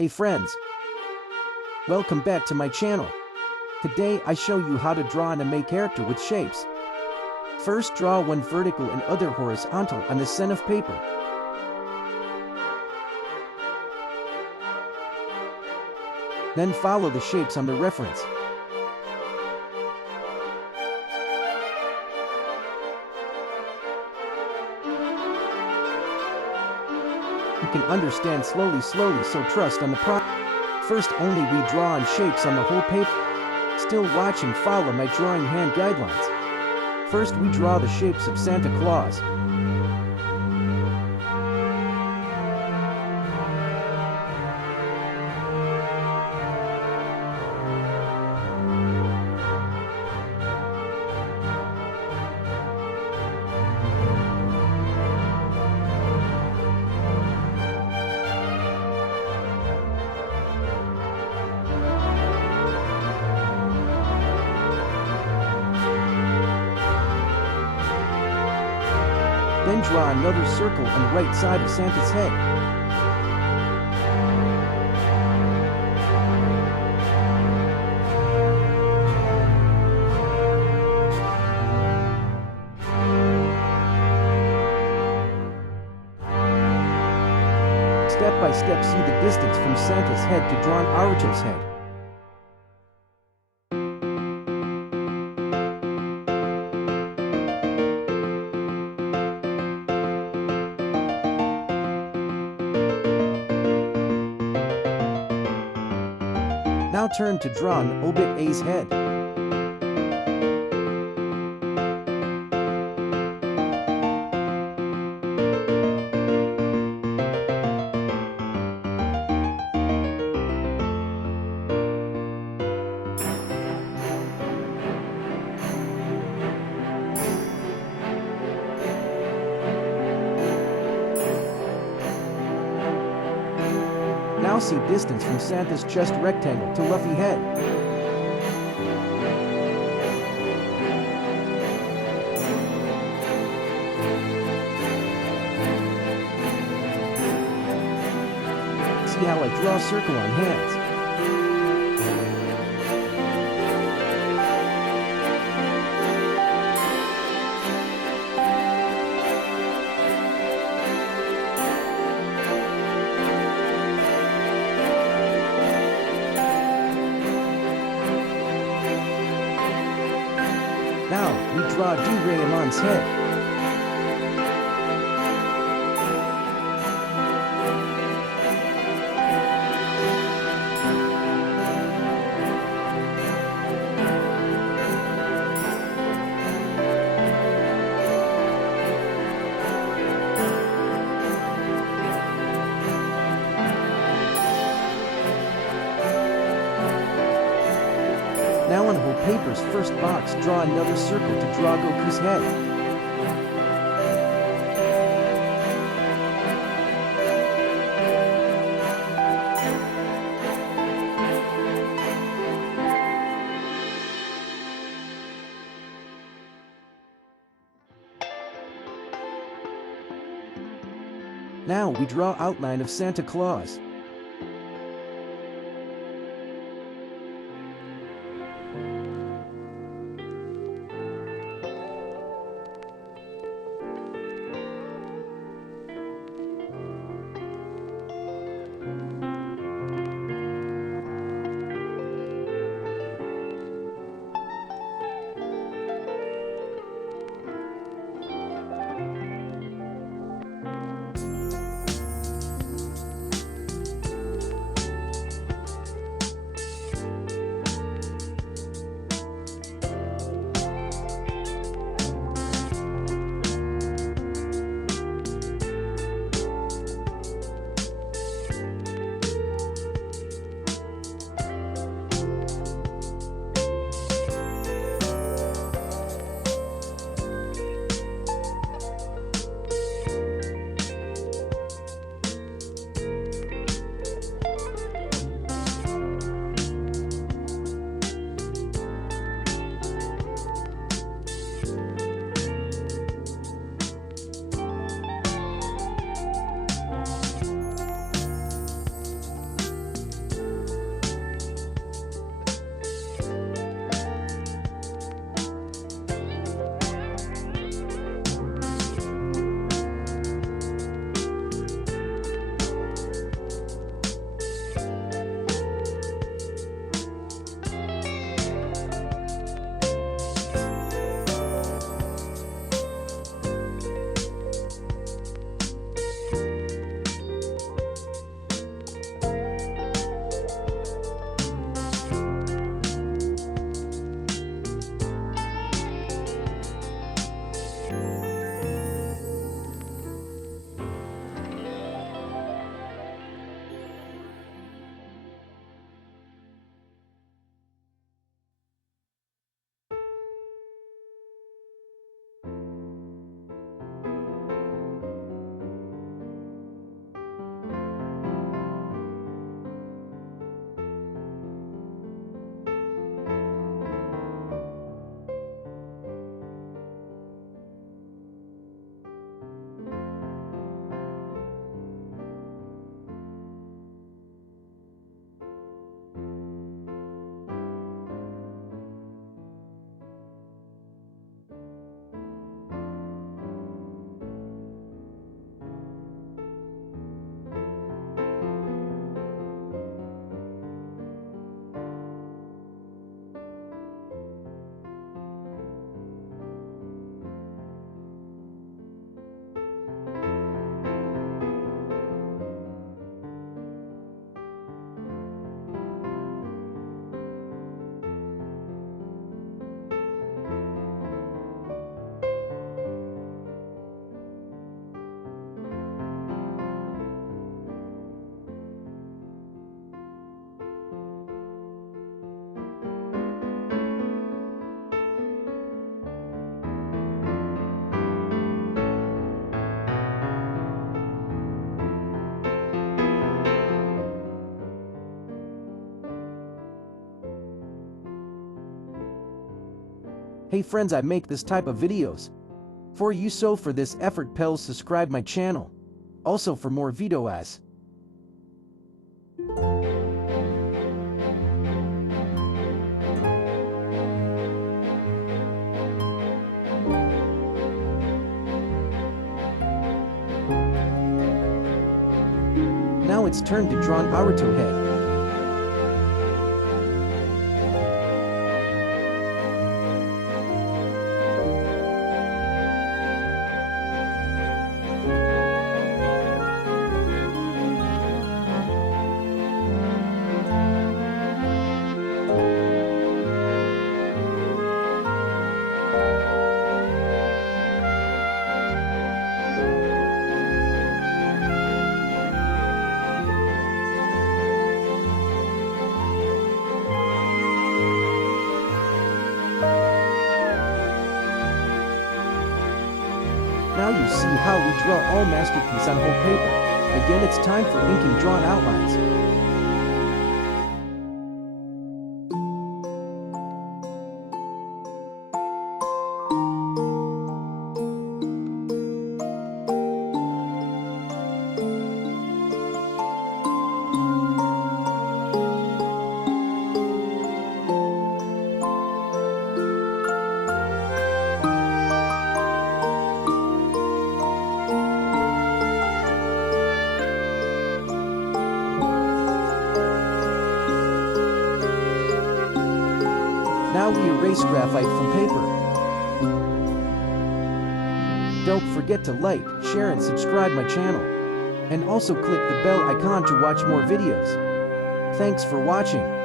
Hey friends, welcome back to my channel. Today I show you how to draw an anime character with shapes. First draw one vertical and other horizontal on the cent of paper. Then follow the shapes on the reference. You can understand slowly so trust on the process. First only we draw on shapes on the whole paper. Still watching, follow my drawing hand guidelines. First we draw the shapes of Santa Claus. Then draw another circle on the right side of Santa's head. Step by step see the distance from Santa's head to draw Naruto's head. Now turn to draw an Obit A's head. Now see distance from Santa's chest rectangle to Luffy head. See how I draw a circle on hands. Now, we draw Doraemon's head. Now on whole paper's first box, draw another circle to draw Goku's head. Now we draw outline of Santa Claus. Hey friends, I make this type of videos for you, so for this effort please subscribe my channel. Also for more videos. Now it's turn to draw an Naruto head. Now you see how we draw all masterpiece on whole paper. Again, it's time for inking drawn outlines. Now we erase graphite from paper. Don't forget to like, share and subscribe my channel. And also click the bell icon to watch more videos. Thanks for watching.